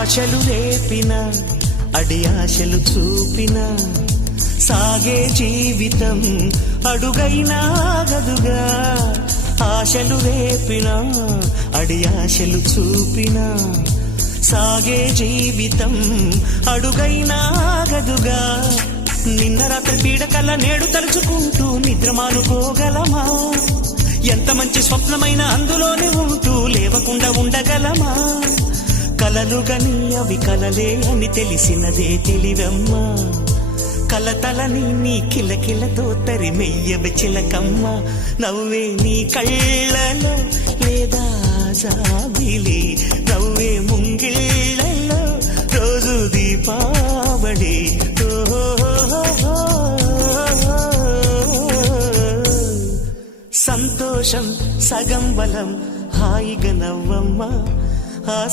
ఆశలు రేపిన అడి ఆశలు చూపిన సాగే జీవితం అడుగైనా ఆగదుగా. ఆశలు రేపిన అడి ఆశలు చూపిన సాగే జీవితం అడుగైనా ఆగదుగా. నిన్న రాత్రి పీడకల నేడు తలుచుకుంటూ నిద్రమానుకోగలమా? ఎంత మంచి స్వప్నమైన అందులోనే ఉంటూ లేవకుండా ఉండగలమా? కలలుగని అవి కలలే అని తెలిసినదే తెలివమ్మా. కలతలని నీ కిలకిలతో తరిమెయ్యవి చిలకమ్మ. నవ్వే నీ కళ్ళలో లేదా జాబిలి, నవ్వే ముంగిళ్ళలో రోజు దీపావళి. సంతోషం సగం బలం, హాయిగా నవ్వమ్మ. ఆ